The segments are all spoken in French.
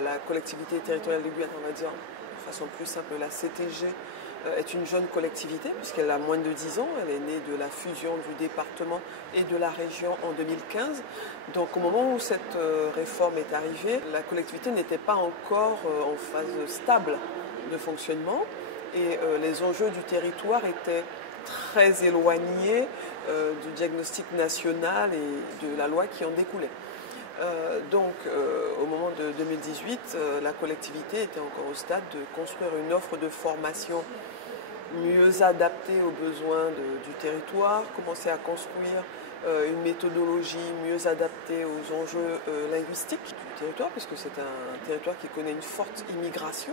la collectivité territoriale de Guyane, on va dire de façon plus simple, la CTG, est une jeune collectivité puisqu'elle a moins de 10 ans. Elle est née de la fusion du département et de la région en 2015. Donc au moment où cette réforme est arrivée, la collectivité n'était pas encore en phase stable de fonctionnement et les enjeux du territoire étaient très éloignés du diagnostic national et de la loi qui en découlait. Au moment de 2018, la collectivité était encore au stade de construire une offre de formation mieux adaptée aux besoins du territoire, commencer à construire une méthodologie mieux adaptée aux enjeux linguistiques du territoire, puisque c'est un territoire qui connaît une forte immigration,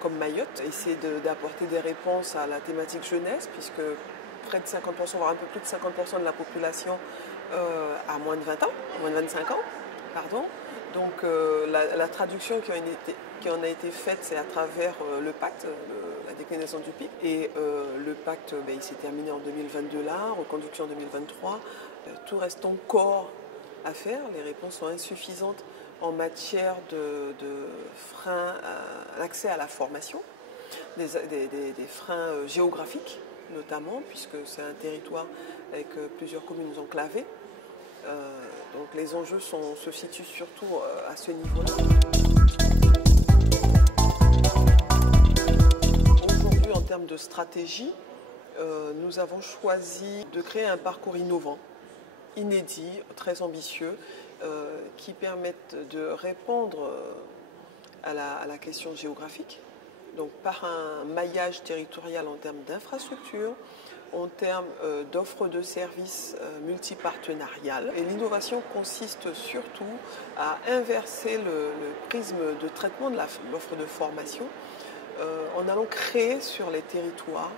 comme Mayotte. Essayer d'apporter des réponses à la thématique jeunesse, puisque près de 50%, voire un peu plus de 50% de la population a moins de 20 ans, moins de 25 ans. Pardon. Donc la traduction qui en a été faite, c'est à travers le pacte, la déclinaison du PIC. Et le pacte, il s'est terminé en 2022 là, reconduction en 2023. Tout reste encore à faire. Les réponses sont insuffisantes en matière de freins à l'accès à la formation, des freins géographiques notamment, puisque c'est un territoire avec plusieurs communes enclavées. Donc les enjeux se situent surtout à ce niveau-là. Aujourd'hui, en termes de stratégie, nous avons choisi de créer un parcours innovant, inédit, très ambitieux, qui permette de répondre à la question géographique, donc par un maillage territorial en termes d'infrastructures, en termes d'offres de services multipartenariales. Et l'innovation consiste surtout à inverser le prisme de traitement de l'offre de formation en allant créer sur les territoires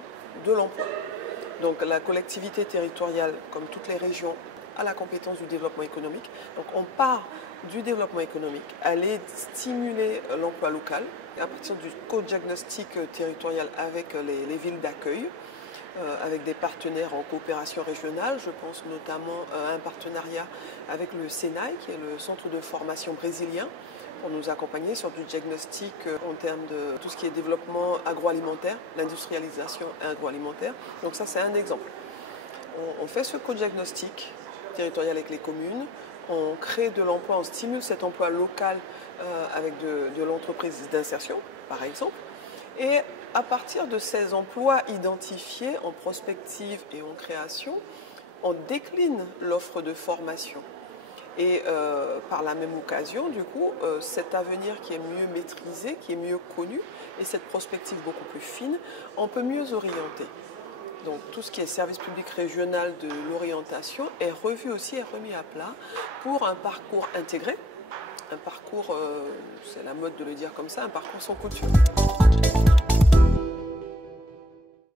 de l'emploi. Donc la collectivité territoriale, comme toutes les régions, a la compétence du développement économique. Donc on part du développement économique, aller stimuler l'emploi local à partir du co-diagnostic territorial avec les villes d'accueil, avec des partenaires en coopération régionale. Je pense notamment à un partenariat avec le SENAI, qui est le centre de formation brésilien, pour nous accompagner sur du diagnostic en termes de tout ce qui est développement agroalimentaire, l'industrialisation agroalimentaire. Donc ça, c'est un exemple. On fait ce co-diagnostic territorial avec les communes, on crée de l'emploi, on stimule cet emploi local avec de l'entreprise d'insertion, par exemple. Et à partir de ces emplois identifiés en prospective et en création, on décline l'offre de formation. Et par la même occasion, du coup, cet avenir qui est mieux maîtrisé, qui est mieux connu, et cette prospective beaucoup plus fine, on peut mieux orienter. Donc tout ce qui est service public régional de l'orientation est revu aussi et remis à plat pour un parcours intégré, un parcours, c'est la mode de le dire comme ça, un parcours sans couture.